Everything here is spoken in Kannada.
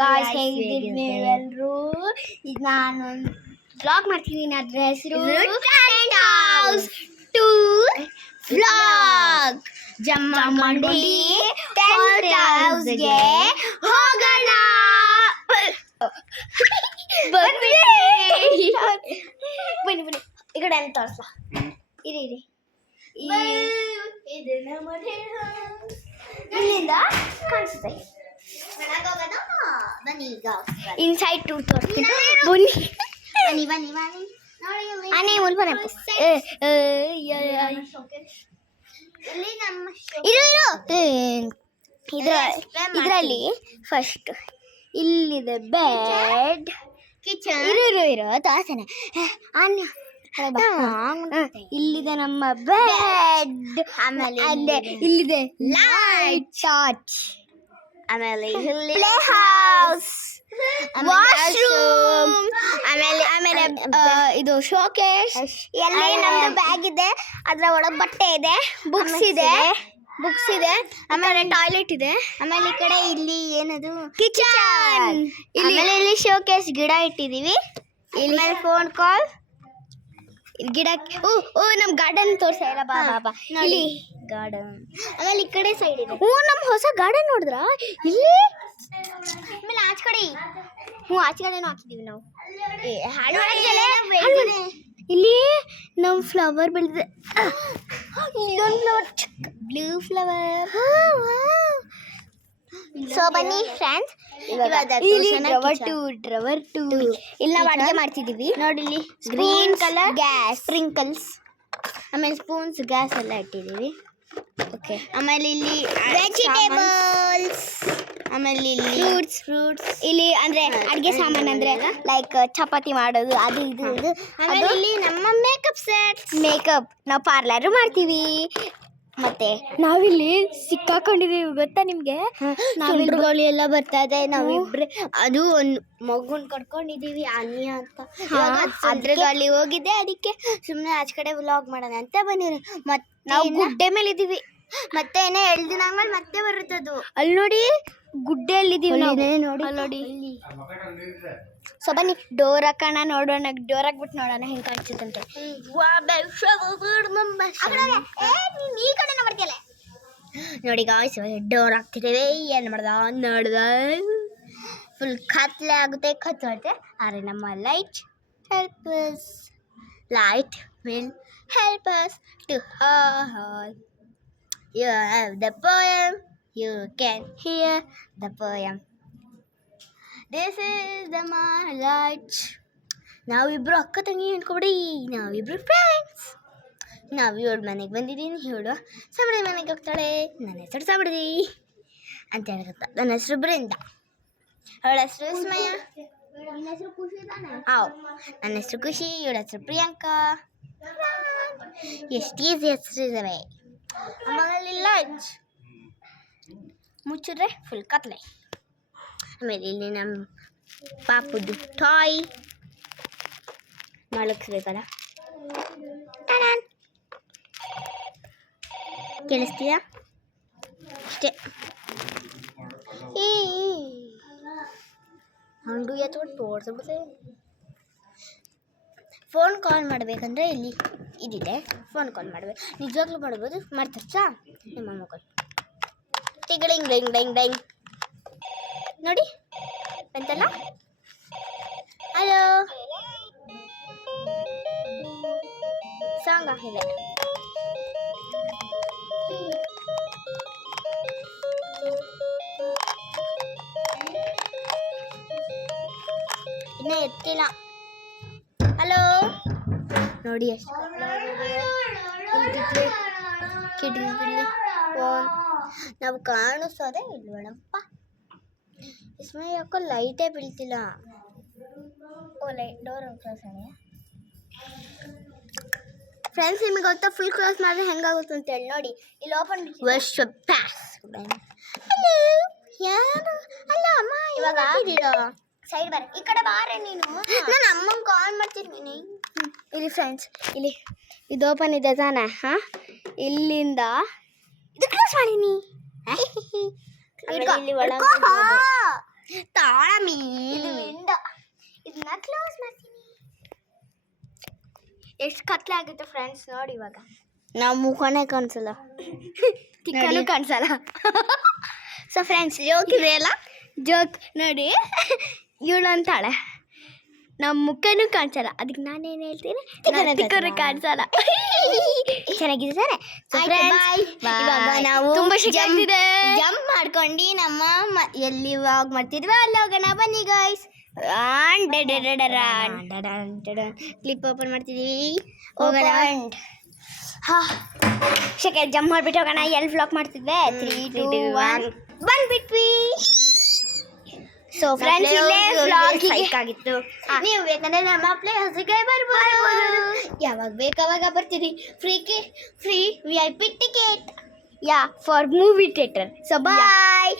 ಗಾಯ್ಸ್ ಹೇಗಿದ್ದೀರಿ ನೀವೆಲ್ಲರೂ? ಈಗ ನಾನು ವ್ಲಾಗ್ ಮಾಡ್ತಿದ್ದೀನಿ. ಅದ್ರ ಹೆಸರು ಟೂರ್ ವ್ಲಾಗ್. ಜಮ್ಮಂಡಿ ಟೆಂಟ್ ಹೌಸ್ಗೆ ಹೋಗೋಣ. ಬನ್ನಿ ಬನ್ನಿ ಬನ್ನಿ, ಈ ಕಡೆ ಅಂತ ತೋರಿಸ್ಲಾ? ಇರಿ ಇರಿ, ಇದು ನಮ್ಮ ಇಲ್ಲಿಂದ ಕಾಣಿಸುತ್ತೆ. ಇನ್ಸೈಡ್ ಟೂರ್ ತೋರಿಸ್ತೀನಿ. ಬನ್ನಿ ಬನ್ನಿ ಬನ್ನಿ ಬನ್ನಿ. ಆನೆ ಮುಲ್ಪನೆ ಇದರಲ್ಲಿ ಫಸ್ಟ್ ಇಲ್ಲಿದೆ ಬೆಡ್, ಕಿಚನ್. ಇರೋ ತೋರ್ಸನೆ. ಇಲ್ಲಿದೆ ನಮ್ಮ ಬೆಡ್, ಆಮೇಲೆ ಇಲ್ಲಿದೆ ಲೈಟ್ ಚಾರ್ಜ್, ಆಮೇಲೆ ಪ್ಲೇ ಹೌಸ್, ವಾಶ್ರೂಮ್, ಆಮೇಲೆ ಇದು ಶೋಕೇಸ್. ಎಲ್ಲ ನಮ್ದು ಬ್ಯಾಗ್ ಇದೆ, ಅದ್ರ ಒಳಗೆ ಬಟ್ಟೆ ಇದೆ, ಬುಕ್ಸ್ ಇದೆ, ಆಮೇಲೆ ಟಾಯ್ಲೆಟ್ ಇದೆ, ಆಮೇಲೆ ಈ ಕಡೆ ಇಲ್ಲಿ ಏನದು ಕಿಚನ್, ಆಮೇಲೆ ಇಲ್ಲಿ ಶೋಕೇಸ್ ಗಿಡ ಇಟ್ಟಿದೀವಿ, ಇಲ್ಲಿ ಫೋನ್ ಕಾಲ್, ಗಿಡ. ಓ ನಮ್ ಗಾರ್ಡನ್ ತೋರ್ಸ ಇಲ್ಲ. ಬಾ ಇಲ್ಲಿ ಗಾರ್ಡನ್, ಆಮೇಲೆ ಈ ಕಡೆ ಸೈಡ್ ಇದೆ. ನಮ್ ಹೊಸ ಗಾರ್ಡನ್ ನೋಡಿದ್ರ ಇಲ್ಲಿ, ಆಮೇಲೆ ಆಚೆ ಕಡೆ, ಆಚೆ ಕಡೆನೂ ಹಾಕಿದೀವಿ ನಾವು. ಇಲ್ಲಿ ನಮ್ ಫ್ಲವರ್ ಬೆಳೆದಿದೆ. ಇಲ್ಲೊಂದು ಫ್ಲವರ್, ಬ್ಲೂ ಫ್ಲವರ್. ಸೊ ಬನ್ನಿ ಫ್ರೆಂಡ್ಸ್, ಡ್ರವರ್ ಟು ಇಲ್ಲಿ ನಾವು ಅಡುಗೆ ಮಾಡ್ತಿದ್ದೀವಿ. ನೋಡಿ ಇಲ್ಲಿ ಗ್ರೀನ್ ಕಲರ್ ಗ್ಯಾಸ್, ಸ್ಪ್ರಿಂಕಲ್ಸ್, ಆಮೇಲೆ ಸ್ಪೂನ್ಸ್, ಗ್ಯಾಸ್ ಎಲ್ಲ ಇಟ್ಟಿದ್ದೀವಿ. ಓಕೆ, ಆಮೇಲೆ ಇಲ್ಲಿ ವೆಜಿಟೇಬಲ್ಸ್, ಆಮೇಲೆ ಇಲ್ಲಿ ಫ್ರೂಟ್ಸ್. ಇಲ್ಲಿ ಅಂದ್ರೆ ಅಡುಗೆ ಸಾಮಾನು ಅಂದ್ರೆ ಲೈಕ್ ಚಪಾತಿ ಮಾಡೋದು, ಅದು ಇದು. ಆಮೇಲೆ ಇಲ್ಲಿ ನಮ್ಮ ಮೇಕಪ್ ಸೆಟ್, ನಾವು ಪಾರ್ಲರ್ ಮಾಡ್ತೀವಿ. ಮತ್ತೆ ನಾವಿಲ್ಲಿ ಸಿಕ್ಕಾಕೊಂಡಿದೀವಿ ಗೊತ್ತಾ ನಿಮ್ಗೆ? ನಾವಿಲ್ಲಿ ಎಲ್ಲ ಬರ್ತಾ ಇದೆ, ನಾವಿಬ್ರೆ. ಅದು ಒಂದು ಮಗುನ್ ಕಟ್ಕೊಂಡಿದೀವಿ, ಅನ್ಯ ಅಂತ. ಅದ್ರಲ್ಲಿ ಅಲ್ಲಿ ಹೋಗಿದ್ದೆ, ಅದಕ್ಕೆ ಸುಮ್ಮನೆ ಆಚೆ ಕಡೆ ವ್ಲಾಗ್ ಮಾಡೋಣ ಅಂತ ಬಂದಿರಿ. ಮತ್ತೆ ನಾವು ಗುಡ್ಡೆ ಮೇಲೆ ಇದೀವಿ. ಮತ್ತೆ ಏನೋ 2 ದಿನ ಆದ್ಮೇಲೆ ಮತ್ತೆ ಬರುತ್ತದು. ಅಲ್ಲಿ ನೋಡಿ ಗುಡ್ಡೆಯಲ್ಲಿದ್ದೀವಿ ನೋಡಿ. ಸೊ ಬನ್ನಿ ಡೋರ್ ಹಾಕೋಣ, ನೋಡೋಣ. ಡೋರ್ ಹಾಕ್ಬಿಟ್ಟು ನೋಡೋಣ ಹೆಂಗೆ ಕಾಣಿಸುತ್ತಂತೆ. ನೋಡಿ ಗಾಯ್ಸ್, ಡೋರ್ ಹಾಕ್ತಿದ್ದೇವೆ. ಏನು ನೋಡ್ದ ಫುಲ್ ಕತ್ಲೆ ಆಗುತ್ತೆ. ಆದರೆ ನಮ್ಮ light will help us to hold. You have the poem, you can hear the poem. This is the light. ನಾವಿಬ್ರು ಅಕ್ಕ ತಂಗಿ ಅನ್ಕೊಬಿಡಿ, ನಾವಿಬ್ರು ಫ್ರೆಂಡ್ಸ್. ನಾವು ಇವಳ ಮನೆಗೆ ಬಂದಿದ್ದೀನಿ, ಇವಳು ಸಾಬಡಿ ಮನೆಗೆ ಹೋಗ್ತಾಳೆ. ನನ್ನ ಹೆಸರು ಸಾಬಡಿ ಅಂತ ಹೇಳ್ತಾ. ನನ್ನ ಹೆಸರು ಬೃಂದ, ಅವಳ ಹೆಸರು ಸ್ಮಯ, ನನ್ನ ಹೆಸರು ಖುಷಿ ತಾನೆ. ನನ್ನ ಹೆಸರು ಖುಷಿ, ಇವಳ ಹೆಸರು ಪ್ರಿಯಾಂಕಾ. ಎಷ್ಟು ಈಸಿ ಹೆಸರು ಇದ್ದಾವೆ. ಆಮೇಲೆ ಲೈಟ್ ಮುಚ್ಚಿದ್ರೆ ಫುಲ್ ಕತ್ಲೆ. ಆಮೇಲೆ ಇಲ್ಲಿ ನಮ್ಮ ಪಾಪುದು ಟಾಯ್ ಮಲಗಿಸ್ಬೇಕಲ್ಲ. ಕೇಳಿಸ್ತೀಯಾ? ಅಷ್ಟೇ. ಹಂಡು ಎತ್ಕೊಂಡು ತೋರಿಸ್ಬಿಡ್ತೆ. ಫೋನ್ ಕಾಲ್ ಮಾಡಬೇಕಂದ್ರೆ ಇಲ್ಲಿ ಇದಿದೆ, ಫೋನ್ ಕಾಲ್ ಮಾಡಬೇಕು. ನಿಜವಾಗ್ಲೂ ಮಾಡ್ಬೋದು. ಮಾಡ್ತಾರಾ ನಿಮ್ಮ ಮಗಳು? ಟಿಂಗ್ ಡೈಂಗ್ ಡೈಂಗ್ ಡೈಂಗ್ ನೋಡಿ ಬಂತಲ್ಲ. ಹಲೋ ಸಾಂಗ್ ಹಾಕಿದೆ. ಇನ್ನೂ ಎತ್ತಿಲ್ಲ. ಹಲೋ ನೋಡಿ ಎಷ್ಟು ಕಿಟಕಿ ಫೋನ್ ನಾವು ಕಾಣಿಸೋದೆ ಇಲ್ವಣಪ್ಪ. ಇಸ್ಮೆ ಯಾಕೋ ಲೈಟೇ ಬೀಳ್ತಿಲ್ಲ. ಡೋರ್ ಕ್ಲೋಸ್ ಆಗಿದೆ ಫ್ರೆಂಡ್ಸ್. ನಿಮಗೆ ಗೊತ್ತಾ ಫುಲ್ ಕ್ಲೋಸ್ ಮಾಡಿದ್ರೆ ಹೆಂಗಾಗುತ್ತೆ ಅಂತೇಳಿ? ನೋಡಿ ಇಲ್ಲಿ ಓಪನ್ ಪ್ಯಾಸ್. ಹಲೋ ಯಾರು? ಅಲ್ಲ ಅಮ್ಮ, ಇವಾಗ ಸೈಡ್ ಬಾರ, ಈ ಕಡೆ ಬಾರೆ ನೀನು. ನಾನು ಅಮ್ಮಂಗೆ ಕಾಲ್ ಮಾಡ್ತೀನಿ. ಇಲ್ಲಿ ಫ್ರೆಂಡ್ಸ್, ಇಲ್ಲಿ ಇದು ಓಪನ್ ಇದೆ ತಾನೆ? ಇಲ್ಲಿಂದ ಇದು ಕ್ಲೋಸ್ ಮಾಡೀನಿ. ತಾಳಮಿ ಇದನ್ನ ಕ್ಲೋಸ್ ಮಾಡ್ತೀನಿ. ಎಷ್ಟು ಕತ್ಲೆ ಆಗುತ್ತೆ ಫ್ರೆಂಡ್ಸ್ ನೋಡಿ ಇವಾಗ. ನಾವು ಮುಖನೇ ಕಾಣಿಸಲ್ಲ, ತಿಕ್ಕನೂ ಕಾಣಿಸಲ್ಲ. ಸೊ ಫ್ರೆಂಡ್ಸ್ ಜೋಕ್ ಇದೆ ಅಲ್ಲ, ಜೋಕ್ ನೋಡಿ ಇವಳು ಅಂತಾಳೆ ನಮ್ಮ ಮುಖನೂ ಕಾಣಿಸಲ್ಲ, ಅದಕ್ಕೆ ನಾನೇನು ಹೇಳ್ತೀನಿ ತಿಕ್ಕನೂ ಕಾಣಿಸಲ್ಲ. ಚೆನ್ನಾಗಿದೆ ಸರ್. ಇವಾಗ ನಾವು ತುಂಬ ಜಂಪ್ ಮಾಡ್ಕೊಂಡು ನಮ್ಮ ಎಲ್ಲಿ ವಾಗ್ ಮಾಡ್ತಿದ್ವಿ ಅಲ್ಲಿ ಹೋಗೋಣ ಬನ್ನಿ ಗಾಯ್ಸ್. ಕ್ಲಿಪ್ ಓಪನ್ ಮಾಡ್ತಿದ್ದೀವಿ, ಹೋಗೋಣ. ಶೇಖರ್ ಜಂಪ್ ಮಾಡ್ಬಿಟ್ಟು ಹೋಗೋಣ. ಎಲ್ಲಿ ವ್ಲಾಗ್ ಮಾಡ್ತಿದ್ವಿ? 3, 2, 1 ಬಂದ್ಬಿಟ್ವಿ. ಸೊ ಫ್ರೆಂಡ್ಸ್ ಇಲ್ಲೇ ವ್ಲಾಗ್ ಆಗಿತ್ತು. ನೀವು ಬೇಕಂದ್ರೆ ನಮ್ಮ ಪ್ಲೇಸ್ಗೆ ಬರ್ಬೋದು, ಯಾವಾಗ ಬೇಕಾವಾಗ ಬರ್ತೀರಿ. ಫ್ರೀ VIP ಟಿಕೆಟ್ ಯಾ for movie theatre. So bye.